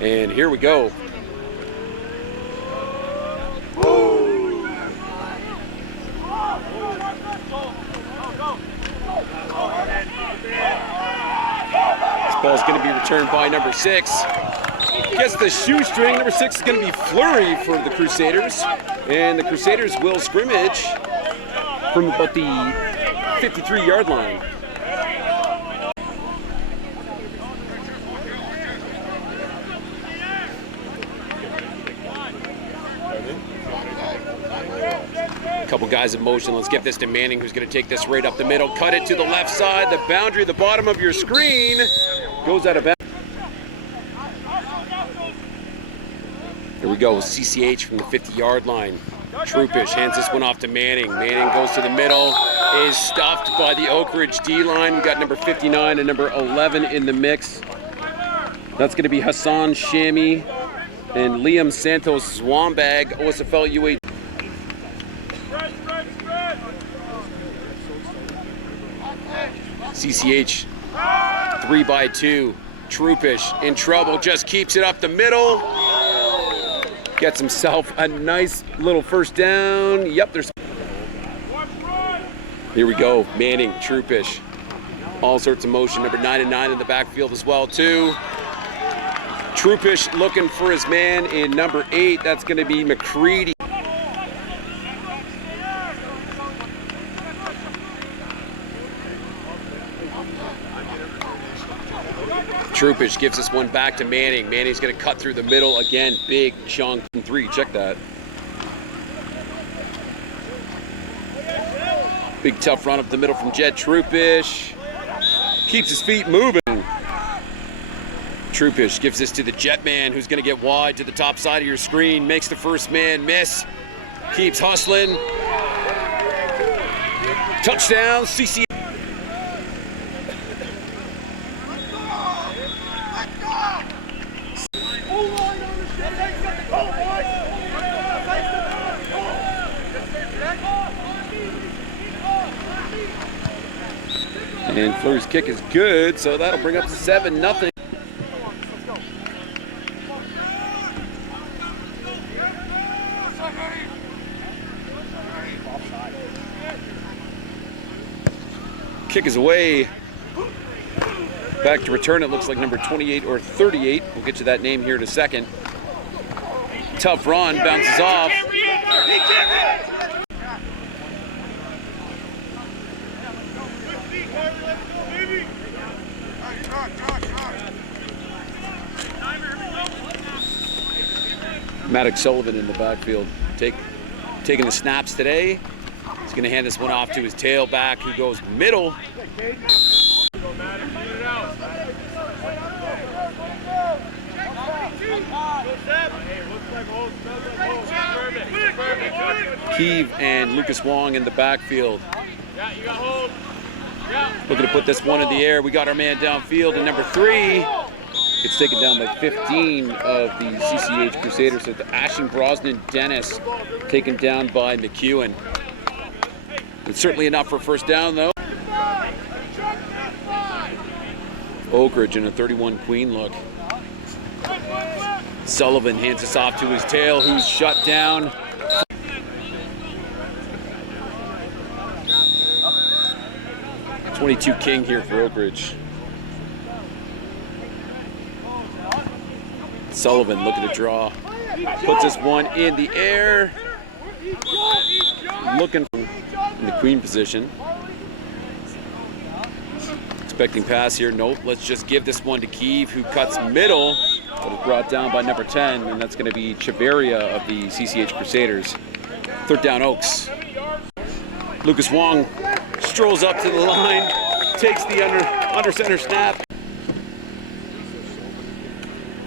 And here we go. This ball is going to be returned by number 6. Gets the shoestring. Number 6 is going to be Fleury for the Crusaders. And the Crusaders will scrimmage from about the 53-yard line. Couple guys in motion. Let's get this to Manning, who's going to take this right up the middle. Cut it to the left side. The boundary, the bottom of your screen, goes out of bounds. Here we go. CCH from the 50-yard line. Troupish hands this one off to Manning. Manning goes to the middle. Is stuffed by the Oakridge D-line. We've got number 59 and number 11 in the mix. That's going to be Hassan Shami and Liam Santos Zwambag, OSFL UA. CCH 3x2. Troupish in trouble, just keeps it up the middle. Gets himself a nice little first down. Yep, there's. Here we go. Manning, Troupish. All sorts of motion. Number 9 and 9 in the backfield as well, too. Troupish looking for his man in number 8. That's going to be McCready. Troupish gives this one back to Manning. Manning's going to cut through the middle again. Big chunk. 3. Check that. Big tough run up the middle from Jed Troupish. Keeps his feet moving. Troupish gives this to the Jet Man, who's going to get wide to the top side of your screen. Makes the first man miss. Keeps hustling. Touchdown, CC. And Fleury's kick is good, so that'll bring up 7-0. Kick is away. Back to return, it looks like number 28 or 38. We'll get to that name here in a second. Tough run, bounces off. Maddox Sullivan in the backfield, taking the snaps today. He's going to hand this one off to his tailback, who goes middle. Keeve and Lucas Wong in the backfield. Looking to put this one in the air. We got our man downfield, and number 3 gets taken down by 15 of the CCH Crusaders. So the Ashing Brosnan Dennis taken down by McEwen. It's certainly enough for first down, though. Oakridge in a 31 Queen look. Sullivan hands this off to his tail, who's shut down. .22 King here for Oakridge. Sullivan looking to draw. Puts this one in the air. Looking in the Queen position. Expecting pass here. Nope. Let's just give this one to Keeve, who cuts middle. But is brought down by number 10, and that's going to be Chaveria of the CCH Crusaders. Third down, Oaks. Lucas Wong strolls up to the line, takes the under center snap.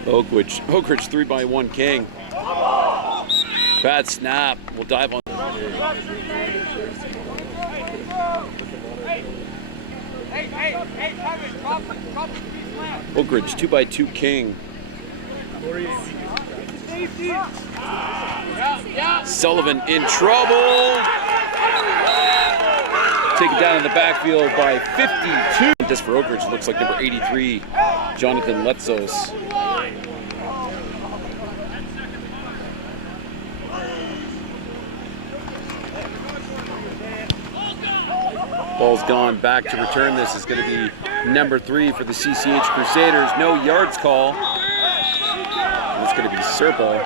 Oakridge 3x1 King. Bad snap. We'll dive on. Oakridge 2x2 King. Sullivan in trouble. Taken down in the backfield by 52. This for Oakridge looks like number 83, Jonathan Letzos. Ball's gone back to return. This is going to be number 3 for the CCH Crusaders. No yards call. It's going to be Serpa.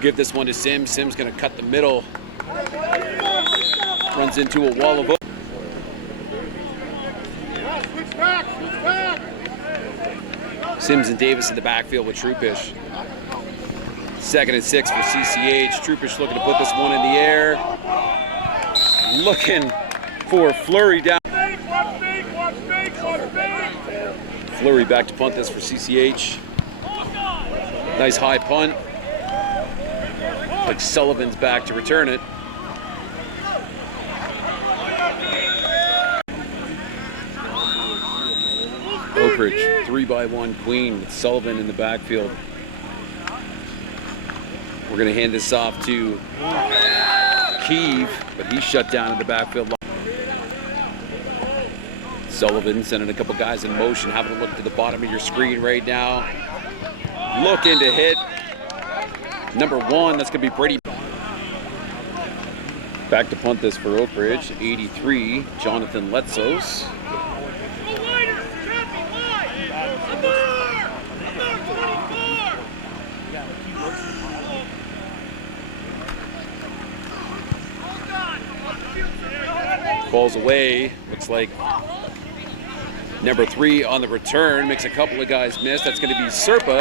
Give this one to Sims. Sims going to cut the middle. Runs into a wall of. Sims and Davis in the backfield with Trupish. 2nd and 6 for CCH. Trupish looking to put this one in the air. Looking for Fleury down. Fleury back to punt this for CCH. Nice high punt. Like Sullivan's back to return it. Oakridge, 3x1 queen with Sullivan in the backfield. We're going to hand this off to Keeve, but he's shut down in the backfield. Sullivan sending a couple guys in motion, having a look to the bottom of your screen right now. Looking to hit number 1. That's going to be Brady. Back to punt this for Oakridge, 83, Jonathan Letzos. Falls away. Looks like number 3 on the return. Makes a couple of guys miss. That's going to be Serpa.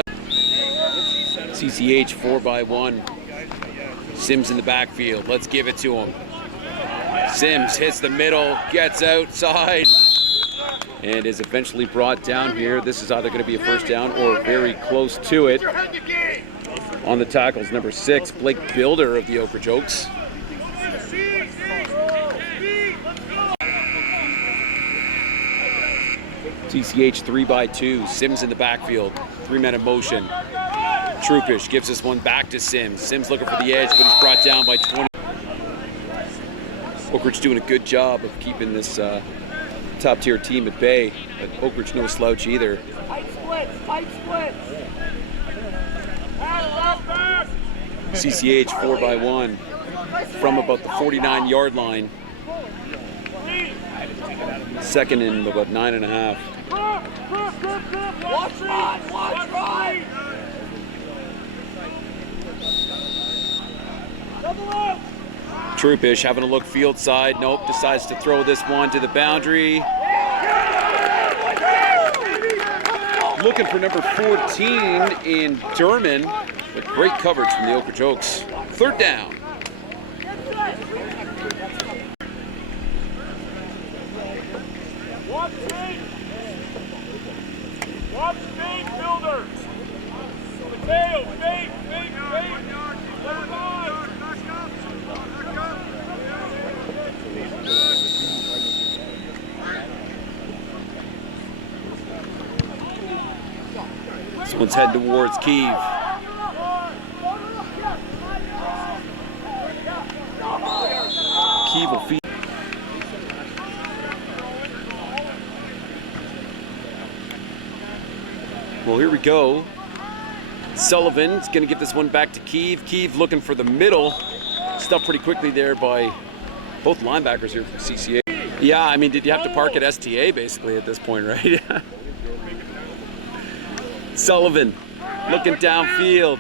CCH 4x1. Sims in the backfield. Let's give it to him. Sims hits the middle, gets outside, and is eventually brought down here. This is either going to be a first down or very close to it. On the tackles, number 6, Blake Builder of the Oakridge Oaks. CCH 3x2, Sims in the backfield, 3 men in motion. Trupish gives this one back to Sims. Sims looking for the edge, but he's brought down by 20. Oakridge doing a good job of keeping this top-tier team at bay, but Oakridge no slouch either. Tight splits. CCH 4x1 from about the 49-yard line. 2nd and about 9.5. Watch right. Trupish having a look field side. Nope, decides to throw this one to the boundary. Looking for number 14 in Durman, with great coverage from the Oakridge Oaks. 3rd down. Watch big builders. Tail, big. This one's heading towards Keeve. Keeve will feed. Well, here we go. Sullivan's going to get this one back to Keeve. Keeve looking for the middle. Stuffed pretty quickly there by both linebackers here from CCA. Yeah, I mean, did you have to park at STA basically at this point, right? Sullivan looking downfield.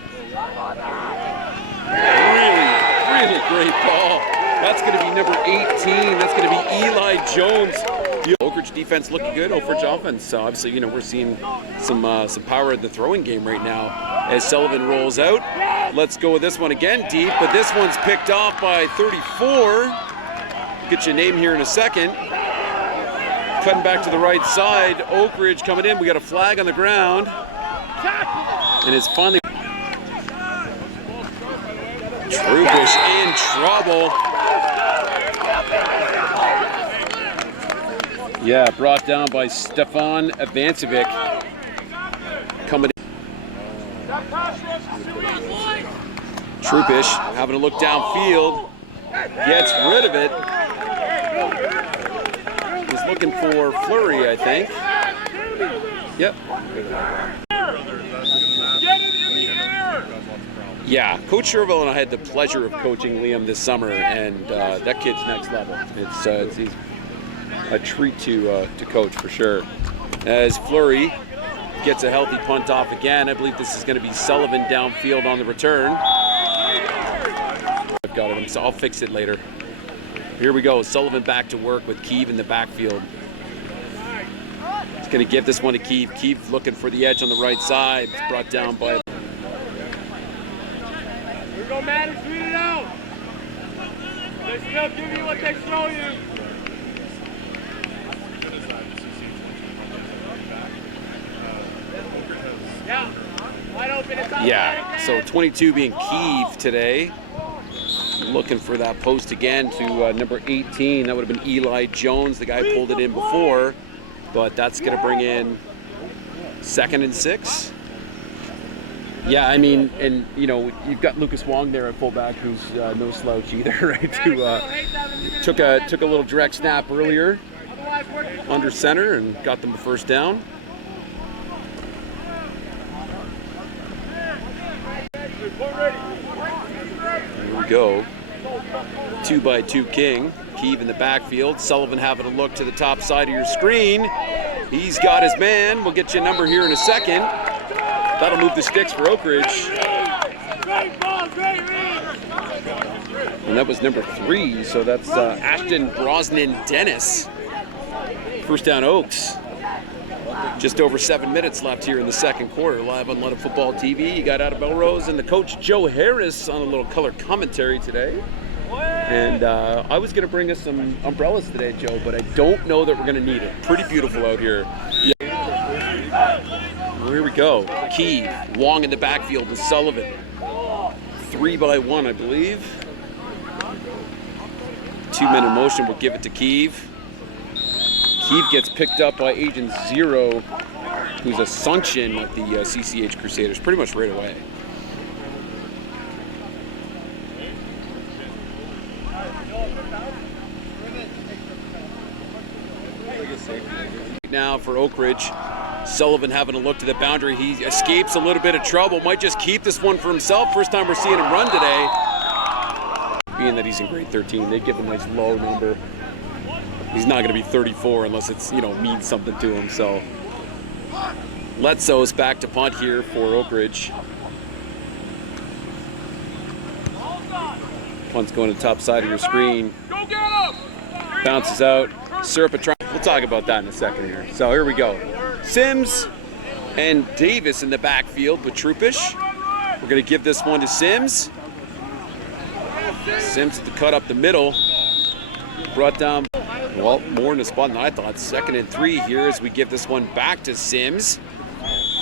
Really great ball. That's going to be number 18. That's going to be Eli Jones. The Oakridge defense looking good. Oakridge offense. So obviously, you know, we're seeing some power in the throwing game right now as Sullivan rolls out. Let's go with this one again deep, but this one's picked off by 34. Get your name here in a second. Cutting back to the right side. Oakridge coming in. We got a flag on the ground. And it's finally Trupish in trouble. Yeah, brought down by Stefan Ivancevic. Coming in. Trupish having a look downfield. Gets rid of it. He's looking for Fleury, I think. Yep. Get it in the air! Yeah, Coach Sherville and I had the pleasure of coaching Liam this summer, and that kid's next level. He's a treat to coach for sure. As Fleury gets a healthy punt off again, I believe this is going to be Sullivan downfield on the return. I've got it, so I'll fix it later. Here we go, Sullivan back to work with Keeve in the backfield. He's going to give this one to Keeve. Keeve looking for the edge on the right side. It's brought down by... Here we go, Maddox, read it out. They still give you what they show you. Yeah, wide open. It's Yeah, so 22 being Keeve today. Looking for that post again to number 18. That would have been Eli Jones, the guy who pulled it in before. But that's going to bring in 2nd and 6. Yeah, I mean, and you know, you've got Lucas Wong there at fullback, who's no slouch either, right? Who took a little direct snap earlier under center and got them the first down. Here we go. 2x2 King. Keeve in the backfield. Sullivan having a look to the top side of your screen. He's got his man. We'll get you a number here in a second. That'll move the sticks for Oakridge. And that was number 3, so that's Ashton Brosnan Dennis. First down Oaks. Just over 7 minutes left here in the second quarter. Live on London Football TV. You got out of Melrose and the coach Joe Harris on a little color commentary today. And I was going to bring us some umbrellas today, Joe, but I don't know that we're going to need it. Pretty beautiful out here. Yeah. Here we go. Keeve, Wong in the backfield with Sullivan. 3x1, I believe. 2-minute motion, we'll give it to Keeve. Keeve gets picked up by Agent Zero, who's a Suncheon of the CCH Crusaders, pretty much right away. Now for Oakridge, Sullivan having a look to the boundary. He escapes a little bit of trouble, might just keep this one for himself. First time we're seeing him run today. Being that he's in grade 13, they give him a nice low number. He's not going to be 34 unless it's, you know, means something to him. So Letzo's back to punt here for Oakridge. Punt's going to the top side of your screen. Bounces out. Serpa trying. We'll talk about that in a second here. So here we go. Sims and Davis in the backfield with Troupish. We're going to give this one to Sims. Sims to cut up the middle. Brought down, well, more in the spot than I thought. 2nd and 3 here as we give this one back to Sims.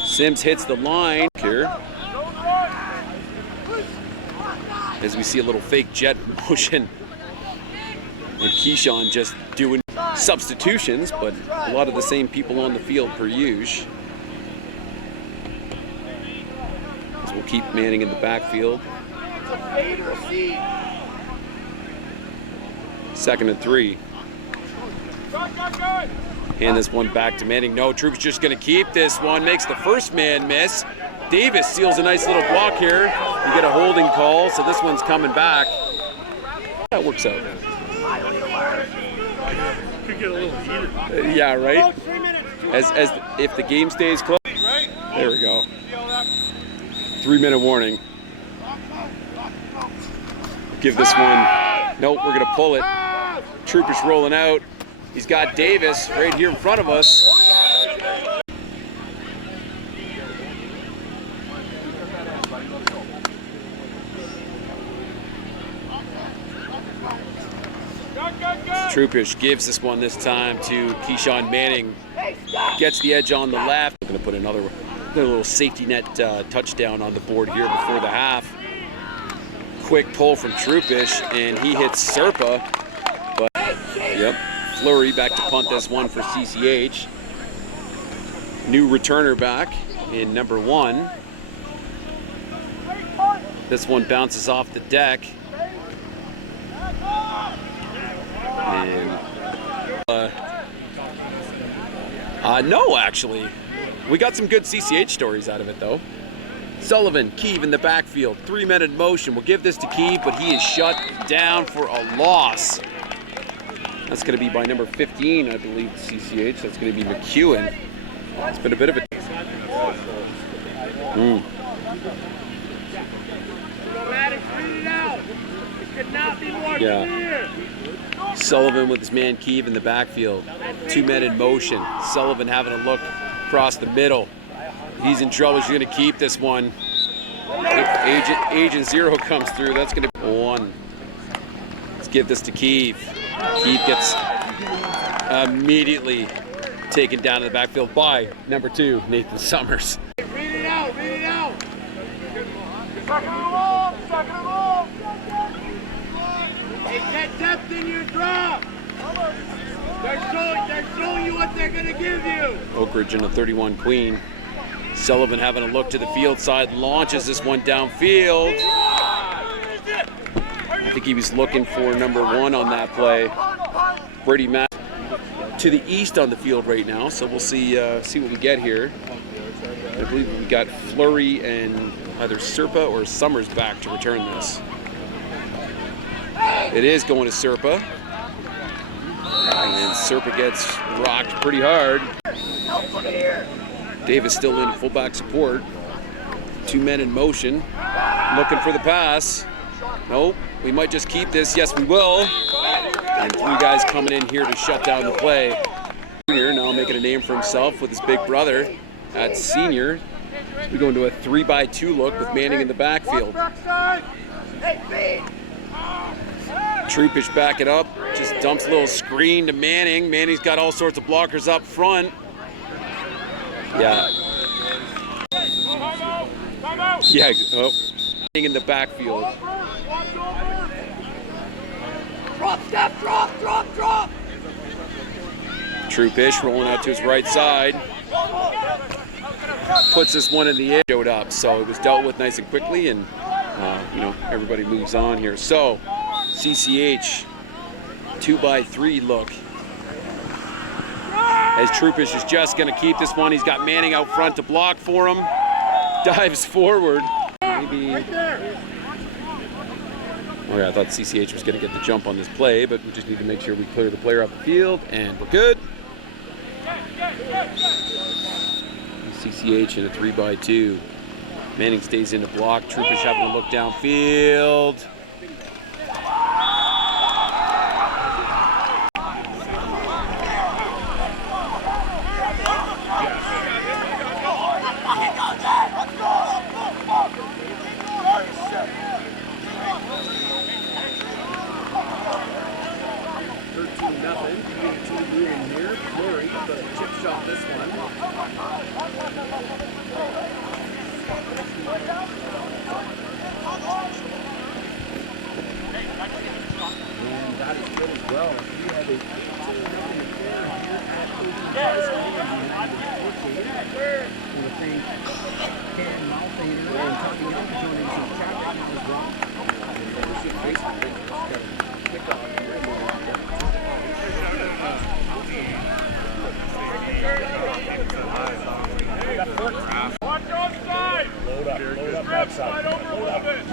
Sims hits the line here. As we see a little fake jet motion. And Keyshawn just doing substitutions, but a lot of the same people on the field per usual. So we'll keep Manning in the backfield. 2nd and 3. Hand this one back to Manning. No, Troop's just going to keep this one. Makes the first man miss. Davis seals a nice little block here. You get a holding call, so this one's coming back. That works out. Could get a little heated. Yeah, right? As if the game stays close. There we go. 3-minute warning. Give this one. Nope, we're going to pull it. Troopers rolling out. He's got Davis right here in front of us. Troupish gives this one this time to Keyshawn Manning. Gets the edge on the left. We're going to put another little safety net touchdown on the board here before the half. Quick pull from Troupish, and he hits Serpa. But, yep, Fleury back to punt this one for CCH. New returner back in number 1. This one bounces off the deck. And no, actually, we got some good CCH stories out of it though. Sullivan, Keeve in the backfield. 3 men in motion. We'll give this to Keeve, but he is shut down for a loss. That's going to be by number 15, I believe, CCH. That's going to be McEwen. It's been a bit of a... Yeah. Sullivan with his man Keeve in the backfield. 2 men in motion. Sullivan having a look across the middle. He's in trouble. He's going to keep this one. Agent Zero comes through. That's going to be 1. Let's give this to Keeve. Keeve gets immediately taken down in the backfield by number 2, Nathan Summers. Read it out, read it out. Second and long, second and long. Hey, get depth in your drop. They're showing you what they're going to give you. Oakridge in a 31 Queen. Sullivan having a look to the field side, launches this one downfield. I think he was looking for number 1 on that play. Brady Matt to the east on the field right now, so we'll see what we get here. I believe we got Flurry and either Serpa or Summers back to return this. It is going to Serpa. And Serpa gets rocked pretty hard. Davis still in fullback support. 2 men in motion. Looking for the pass. Nope. We might just keep this. Yes, we will. And 3 guys coming in here to shut down the play. Junior now making a name for himself with his big brother at senior. We go into a 3-by-2 look with Manning in the backfield. Troopish back it up. Just dumps a little screen to Manning. Manning's got all sorts of blockers up front. Yeah. Yeah. Oh. In the backfield. Drop, step, drop. Troopish rolling out to his right side. Puts this one in the air. Showed up, so it was dealt with nice and quickly, and everybody moves on here. So CCH 2-by-3 look. As Troopish is just going to keep this one. He's got Manning out front to block for him. Dives forward. Maybe. Okay, I thought CCH was going to get the jump on this play, but we just need to make sure we clear the player off the field, and we're good. CCH in a 3-by-2. Manning stays in the block. Troopish having a look downfield.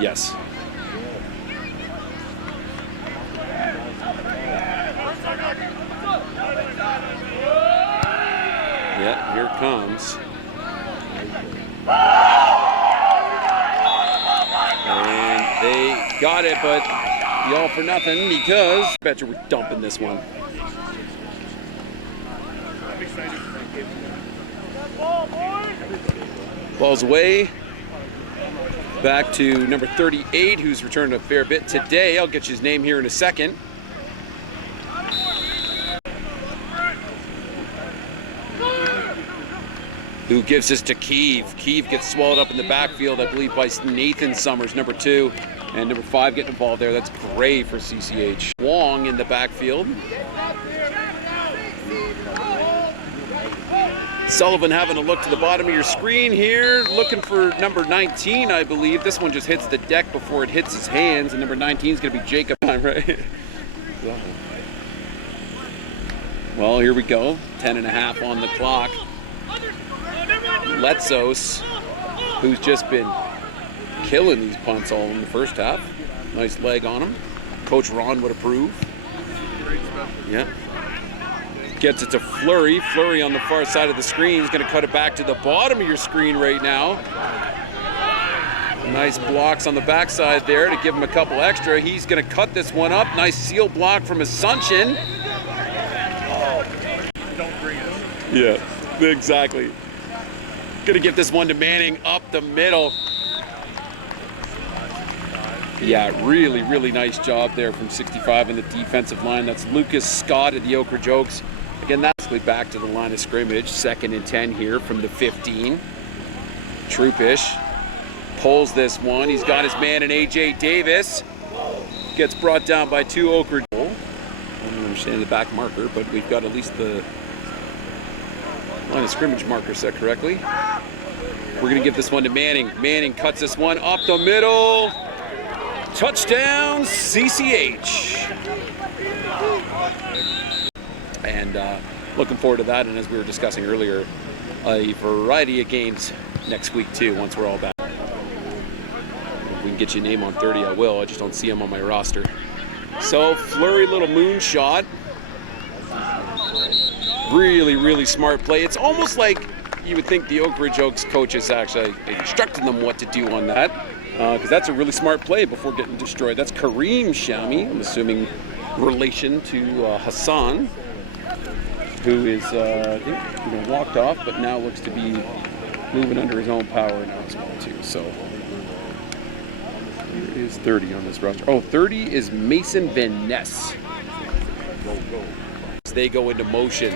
Yes. Yeah, here it comes. And they got it, but the all for nothing because I bet you we're dumping this one. Ball's away. Back to number 38, who's returned a fair bit today. I'll get you his name here in a second. Who gives this to Keeve. Keeve gets swallowed up in the backfield, I believe, by Nathan Summers, number 2. And number 5 getting involved there. That's Gray for CCH. Wong in the backfield. Sullivan having a look to the bottom of your screen here, looking for number 19, I believe. This one just hits the deck before it hits his hands, and number 19 is going to be Jacob, right? Well, here we go. 10.5 on the clock. Letzos, who's just been killing these punts all in the first half. Nice leg on him. Coach Ron would approve. Yeah. Gets it to Fleury. Fleury on the far side of the screen. He's going to cut it back to the bottom of your screen right now. Nice blocks on the backside there to give him a couple extra. He's going to cut this one up. Nice seal block from Asuncion. Don't bring us. Yeah, exactly. Going to give this one to Manning up the middle. Yeah, really, really nice job there from 65 in the defensive line. That's Lucas Scott of the Oakridge Oaks. Again, that's back to the line of scrimmage. 2nd and 10 here from the 15. Troupish pulls this one. He's got his man in A.J. Davis. Gets brought down by 2 Oakridge. I don't understand the back marker, but we've got at least the line of scrimmage marker set correctly. We're going to give this one to Manning. Manning cuts this one up the middle. Touchdown, CCH. And looking forward to that. And as we were discussing earlier, a variety of games next week too, once we're all back. If we can get you a name on 30, I will. I just don't see him on my roster. So, Fleury, little moonshot. Really, really smart play. It's almost like you would think the Oakridge Oaks coaches actually instructed them what to do on that. Because that's a really smart play before getting destroyed. That's Kareem Shami, I'm assuming relation to Hassan, who is, I think, walked off, but now looks to be moving under his own power now as well, too. So, here is 30 on this roster. Oh, 30 is Mason Van Ness. They go into motion.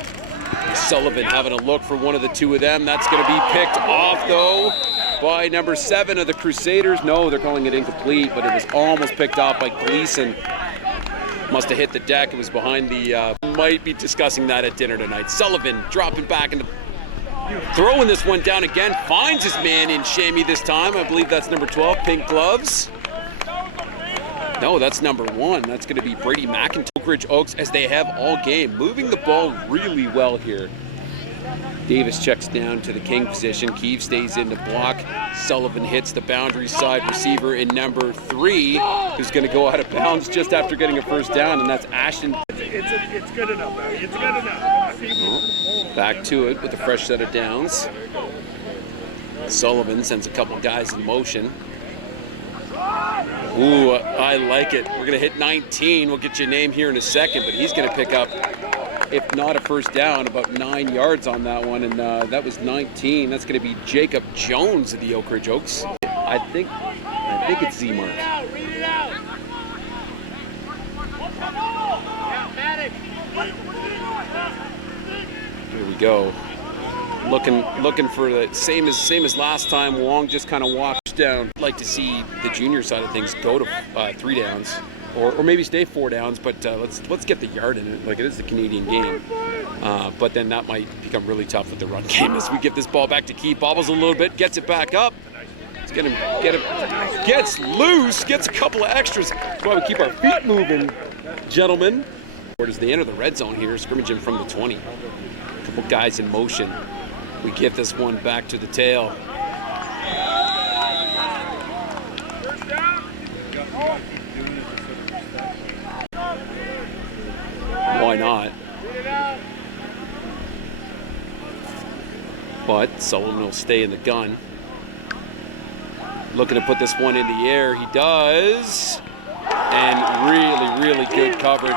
Sullivan having a look for one of the 2 of them. That's going to be picked off, though, by number 7 of the Crusaders. No, they're calling it incomplete, but it was almost picked off by Gleason. Must have hit the deck. It was behind the... might be discussing that at dinner tonight. Sullivan dropping back into... throwing this one down again. Finds his man in Shami this time. I believe that's number 12, pink gloves. No, that's number 1. That's going to be Brady McIntyre. Oakridge Oaks, as they have all game, moving the ball really well here. Davis checks down to the king position. Keefe stays in to block. Sullivan hits the boundary side receiver in number 3, who's going to go out of bounds just after getting a first down, and that's Ashton. It's good enough, Barry. It's good enough. Back to it with a fresh set of downs. Sullivan sends a couple guys in motion. Ooh, I like it. We're going to hit 19. We'll get you a name here in a second, but he's going to pick up, if not a first down, about 9 yards on that one, and that was 19. That's going to be Jacob Jones of the Oakridge Oaks. I think it's Z-Mark. Here we go. Looking for the same as last time. Wong just kind of walks down. I'd like to see the junior side of things go to 3 downs, or maybe stay 4 downs. But let's get the yard in it. Like, it is the Canadian game. But then that might become really tough with the run game as we give this ball back to Keith. Bobbles a little bit, gets it back up. Let's get him, gets loose, gets a couple of extras. That's why we keep our feet moving, gentlemen. As they enter the red zone here, scrimmaging from the 20. A couple guys in motion. We get this one back to the tail. Why not? But Sullivan will stay in the gun. Looking to put this one in the air. He does. And really, really good coverage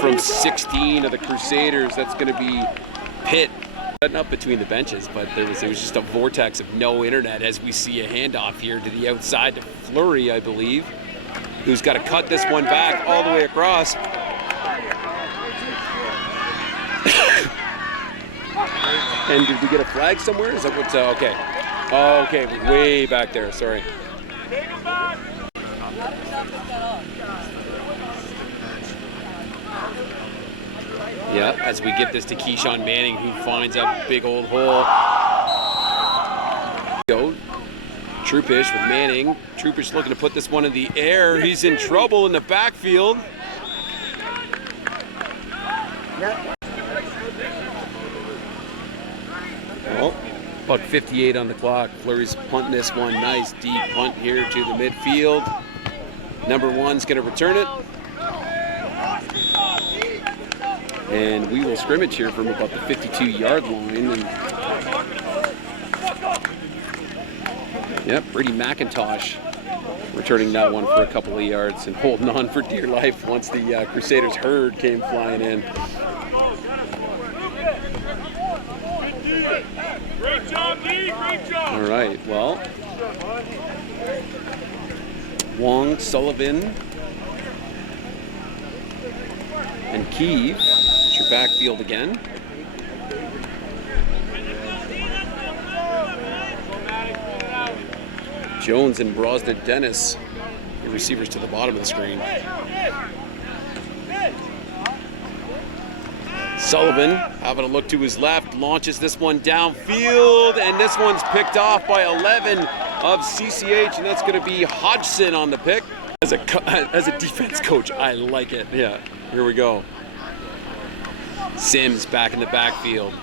from 16 of the Crusaders. That's going to be Pitt. Setting up between the benches, but there was just a vortex of no internet as we see a handoff here to the outside to Fleury, I believe, who's got to cut this one back all the way across. And did we get a flag somewhere? Is that what's okay? Oh, okay, way back there. Sorry. Yeah, as we get this to Keyshawn Manning, who finds a big old hole. Go. Troupish with Manning. Troupish looking to put this one in the air. He's in trouble in the backfield. Well, About 58 on the clock. Fleury's punting this one. Nice deep punt here to the midfield. Number 1's going to return it. And we will scrimmage here from about the 52-yard line. And yep, Brady McIntosh returning that one for a couple of yards and holding on for dear life once the Crusaders herd came flying in. Great job, D. Great job. All right, well, Wong, Sullivan, and Keeve, it's your backfield again. Jones and Brosnan Dennis, the receivers to the bottom of the screen. Sullivan having a look to his left, launches this one downfield, and this one's picked off by 11 of CCH, and that's going to be Hodgson on the pick. As a defense coach, I like it. Yeah, here we go. Sims back in the backfield.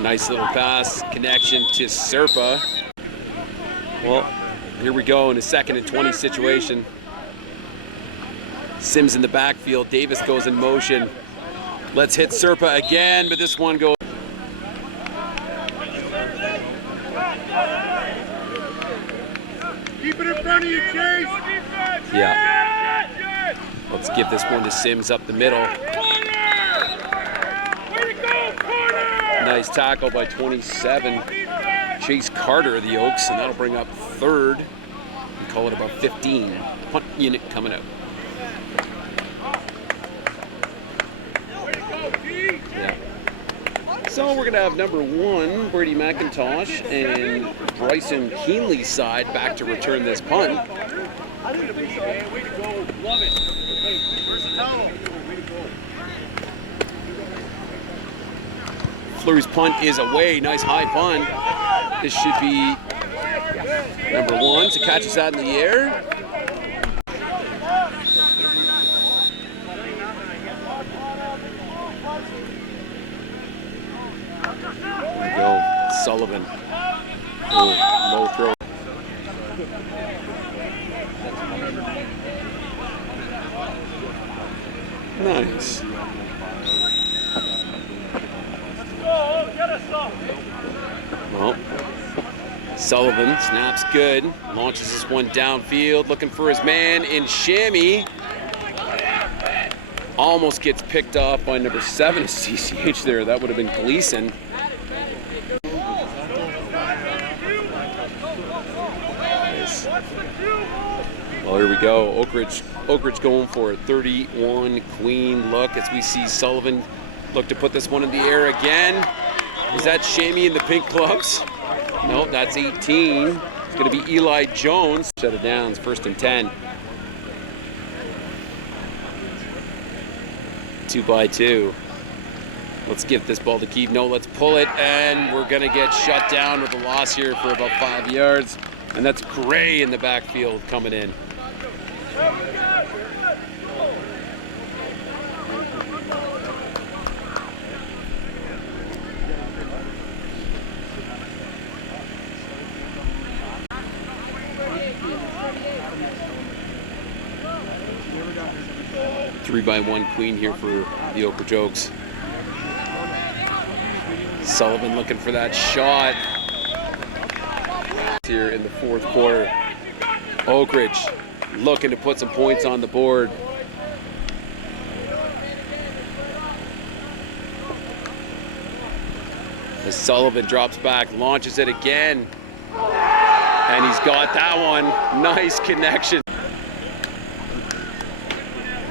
Nice little pass, connection to Serpa. Well, here we go in a 2nd and 20 situation. Sims in the backfield, Davis goes in motion. Let's hit Serpa again, but this one goes. Keep it in front of you, Chase. Yeah. Let's give this one to Sims up the middle. Nice tackle by 27. Chase Carter of the Oaks, and that'll bring up 3rd. We call it about 15. Punt unit coming out. Yeah. So we're going to have number 1, Brady McIntosh, and Bryson Keenley's side back to return this punt. Way to go. Love it. Versatile. Way to go. Fleury's punt is away. Nice high punt. This should be number 1 to catch us out in the air. There we go. Sullivan. Oh, low throw. Nice. Well, Sullivan snaps good, launches this one downfield, looking for his man in Shammy. Almost gets picked off by number 7 of CCH there. That would have been Gleason. Nice. Well, here we go. Oakridge going for a 31 queen look as we see Sullivan look to put this one in the air again. Is that Shammy in the pink gloves? Nope, that's 18. It's going to be Eli Jones. Set it down, it's 1st and 10. 2 by 2. Let's give this ball to Keeve. No, let's pull it, and we're going to get shut down with a loss here for about 5 yards. And that's Gray in the backfield coming in. Three by 1 queen here for the Oakridge Oaks. Sullivan looking for that shot here in the 4th quarter. Oakridge looking to put some points on the board. As Sullivan drops back, launches it again, and he's got that one. Nice connection.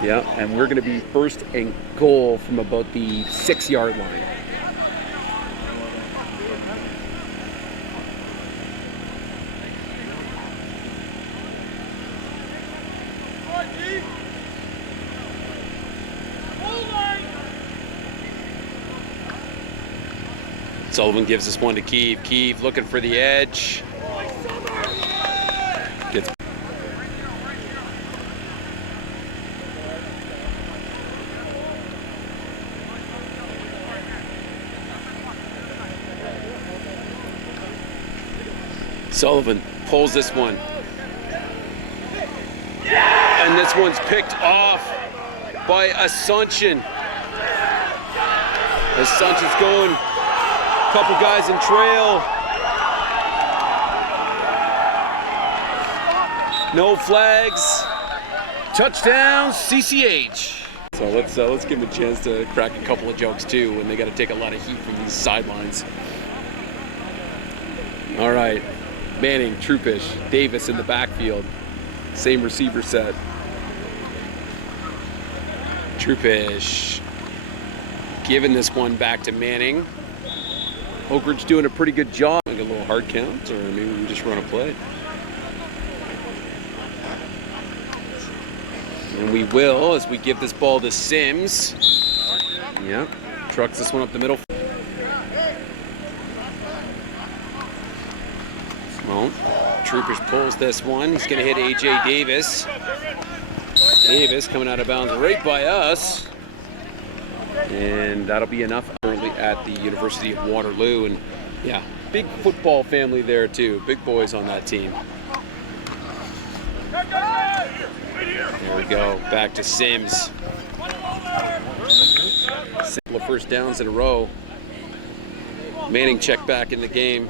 Yeah, and we're going to be 1st and goal from about the 6-yard line. Sullivan gives this one to Keeve. Keeve looking for the edge. Gets Sullivan pulls this one. And this one's picked off by Assumption. Assumption's going. Couple guys in trail. No flags. Touchdown, CCH. So let's give them a chance to crack a couple of jokes too when they got to take a lot of heat from these sidelines. All right, Manning, Trupish, Davis in the backfield. Same receiver set. Trupish giving this one back to Manning. Oakridge doing a pretty good job. Like a little hard count, or maybe we just run a play. And we will, as we give this ball to Sims. Yep, trucks this one up the middle. Well, Troopers pulls this one. He's going to hit A.J. Davis. Davis coming out of bounds right by us. And that'll be enough. Currently at the University of Waterloo. And yeah, big football family there too. Big boys on that team. There we go. Back to Sims. Couple of first downs in a row. Manning checked back in the game.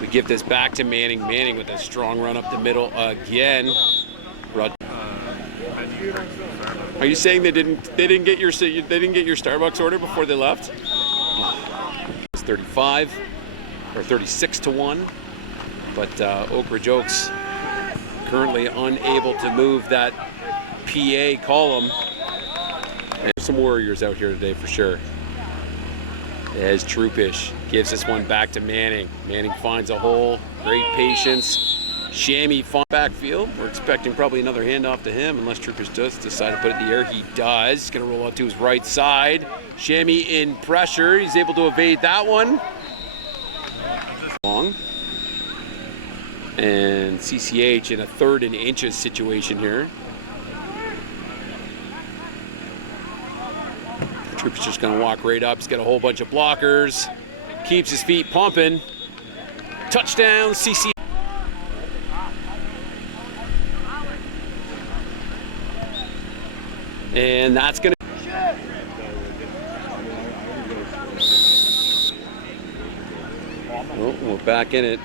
We give this back to Manning. Manning with a strong run up the middle again. Are you saying they didn't get your Starbucks order before they left? It's 35 or 36-1, but Oakridge Oaks currently unable to move that PA column. And some Warriors out here today for sure. As Trupish gives this one back to Manning. Manning finds a hole. Great patience. Shammy finds backfield. We're expecting probably another handoff to him unless Trupish does decide to put it in the air. He does. He's going to roll out to his right side. Shammy in pressure. He's able to evade that one. Long. And CCH in a 3rd and inches situation here. Troop's just going to walk right up. He's got a whole bunch of blockers. Keeps his feet pumping. Touchdown, CC. And that's going to... Oh, we're back in it.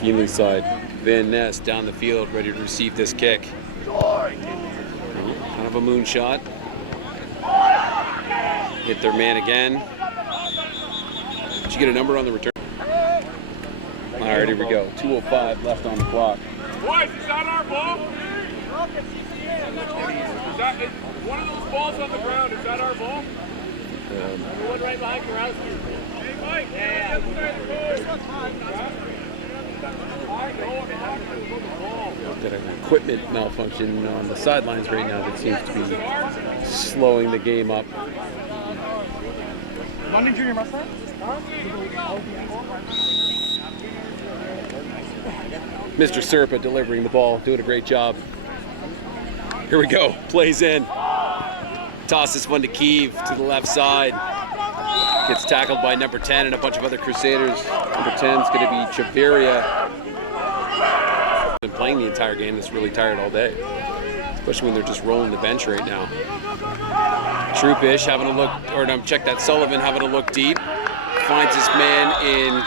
Keenly side. Van Ness down the field, ready to receive this kick. Kind of a moonshot. Hit their man again. Did you get a number on the return? All right, here we go. 2:05 left on the clock. Boys, is that our ball? Is one of those balls on the ground, is that our ball? The one right behind Karowski. Hey, Mike. Yeah. Got an equipment malfunction on the sidelines right now that seems to be slowing the game up. London Junior Mustang? Mr. Serpa delivering the ball, doing a great job. Here we go, plays in. Toss this one to Keeve to the left side. Gets tackled by number 10 and a bunch of other Crusaders. Number 10 is going to be Chaveria. Been playing the entire game. That's really tired all day, especially when they're just rolling the bench right now. Trupish having a look, or no, check that. Sullivan having a look deep. Finds his man in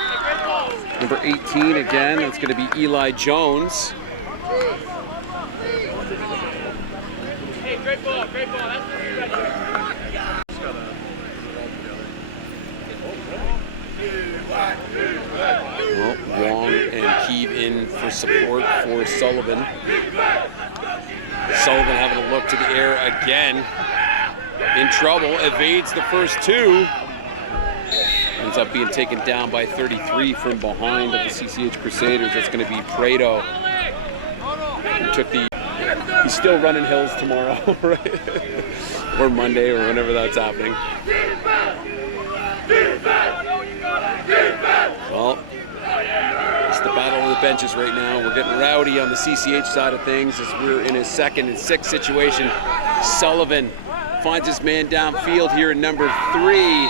number 18 again. That's going to be Eli Jones. Hey, great ball, great ball. That's what you're ready. Well, Wong and Keeve in for support for Sullivan. Sullivan having a look to the air again. In trouble, evades the first two. Ends up being taken down by 33 from behind of the CCH Crusaders. That's going to be Prado. He's still running hills tomorrow, right? Or Monday, or whenever that's happening. Well, it's the battle of the benches right now. We're getting rowdy on the CCH side of things as we're in a 2nd and 6 situation. Sullivan finds his man downfield here in number 3.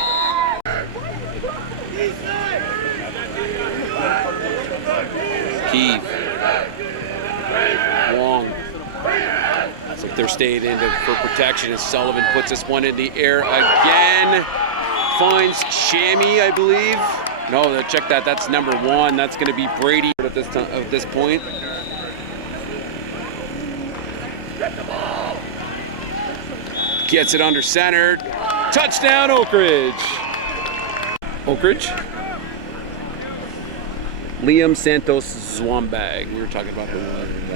Keeve. Wong. So they're staying in for protection as Sullivan puts this one in the air again. Finds Shammy, I believe. No, check that. That's number 1. That's going to be Brady at this time, at this point. Gets it under center. Touchdown, Oakridge. Oakridge. Liam Santos Zwambag. We were talking about him.